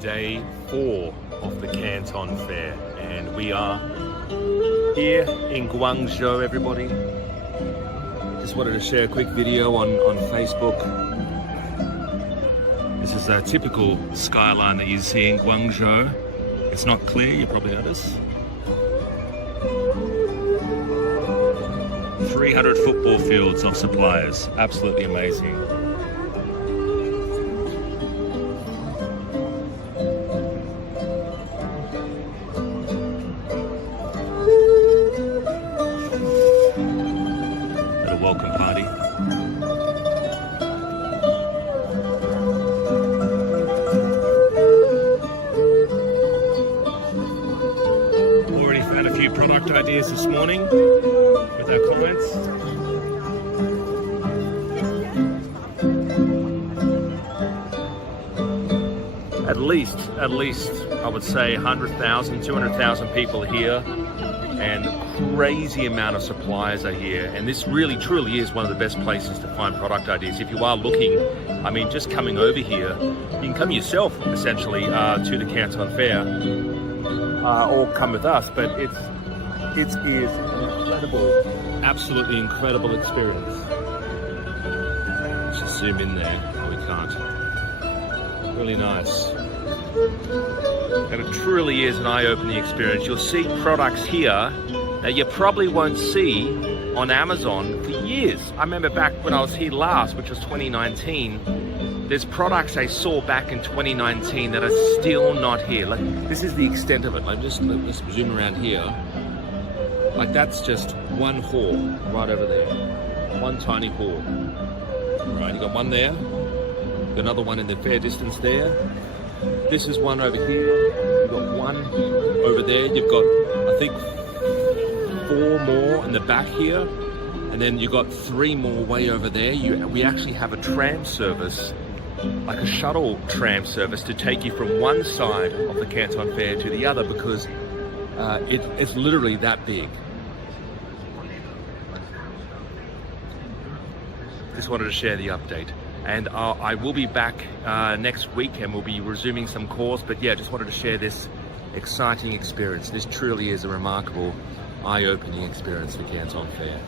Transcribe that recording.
Day 4 of the Canton Fair, and we are here in Guangzhou, everybody. Just wanted to share a quick video on Facebook. This is a typical skyline that you see in Guangzhou. It's not clear, you probably notice. 300 football fields of suppliers, absolutely amazing. Little welcome party. Already found a few product ideas this morning with our clients. At least I would say 100,000, 200,000 people here, and crazy amount of suppliers are here. And this really truly is one of the best places to find product ideas. If you are looking, I mean, just coming over here, you can come yourself essentially to the Canton Fair, or come with us, but it is an incredible, absolutely incredible experience. Let's just zoom in there. No, we can't. Really nice. And it truly is an eye-opening experience. You'll see products here that you probably won't see on Amazon for years. I remember back when I was here last, which was 2019, there's products I saw back in 2019 that are still not here. Like, this is the extent of it. Like, let's zoom around here. Like, that's just one hall right over there. One tiny hall. Right, you got one there. Got another one in the fair distance there. This is one over here. You've got one over there. You've got, I think, 4 more in the back here. And then you've got 3 more way over there. We actually have a tram service, like a shuttle tram service, to take you from one side of the Canton Fair to the other, because it's literally that big. Just wanted to share the update. And I will be back next week, and we'll be resuming some course. But yeah, just wanted to share this exciting experience. This truly is a remarkable, eye-opening experience, the Canton Fair.